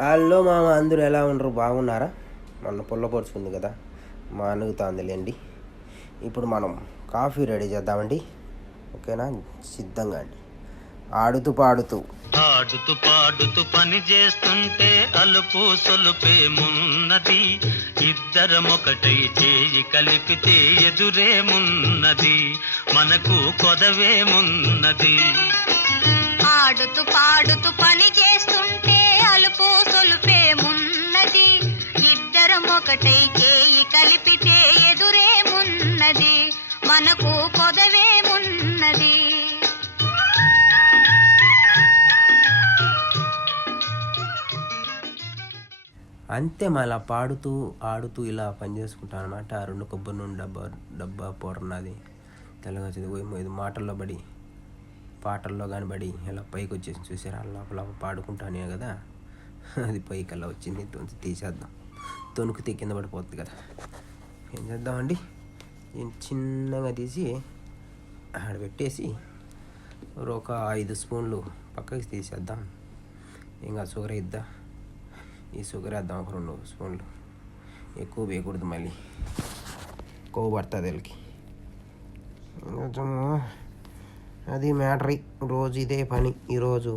Hello మామ, అందరూ ఎలా ఉండరు? బాగున్నారా? మొన్న పుల్ల పొడుచుకుంది కదా, మా అనుగుతాందిలేండి. ఇప్పుడు మనం కాఫీ రెడీ చేద్దామండి. ఓకేనా? సిద్ధంగా అండి. ఆడుతూ పాడుతూ ఆడుతూ పాడుతూ పని చేస్తుంటే అలుపు సొలుపేమున్నది, ఇద్దరమొకటై చేయి కలిపితే ఎదురేమున్నది, మనకు కొదవేమున్నది. ఆడుతూ పాడుతూ పని చేస్తుంటే అలుపు సొలుపేమున్నది, ఇద్దరం ఒకటై చేయి కలిపితే ఎదురేమున్నది, మనకు కొదవేమున్నది. అంతే. మళ్ళీ పాడుతూ ఆడుతూ ఇలా పని చేసుకుంటాను అనమాట. ఆ 2 కొబ్బరి నూనె డబ్బా పౌడర్నది తెల్లగా చదివి ఇది మాటల్లో పడి పాటల్లో కానీ పడి ఇలా పైకి వచ్చేసి చూసారా, లోపల పాడుకుంటానే కదా, అది పైకి అలా వచ్చింది. తీసేద్దాం, తొణుకుతే కింద పడిపోతుంది కదా. ఏం చేద్దామండి, చిన్నగా తీసి ఆడ పెట్టేసి ఒక 5 స్పూన్లు పక్కకి తీసేద్దాం. ఇంకా షుగర్ వేద్దాం. ఈ షుగర్ వేద్దాం ఒక 2 స్పూన్లు. ఎక్కువ వేయకూడదు, మళ్ళీ కొవ్వు పడుతుంది వీళ్ళకి. కొంచెము అది మ్యాటర్. రోజు ఇదే పని. ఈరోజు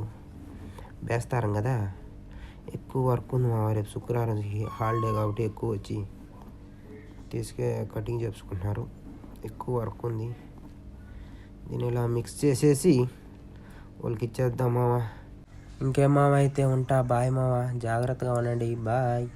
బేస్తారం కదా, ఎక్కువ వర్క్ ఉంది. మా రేపు శుక్రవారం హాలిడే కాబట్టి ఎక్కువ వచ్చి కటింగ్ చేసుకుంటున్నారు. ఎక్కువ వర్క్ ఉంది. దీన్ని ఇలా మిక్స్ చేసేసి వాళ్ళకి ఇచ్చేద్దాం మామ. ఇంకేం మామ, అయితే ఉంటా. బాయ్ మామ, జాగ్రత్తగా ఉండండి. బాయ్.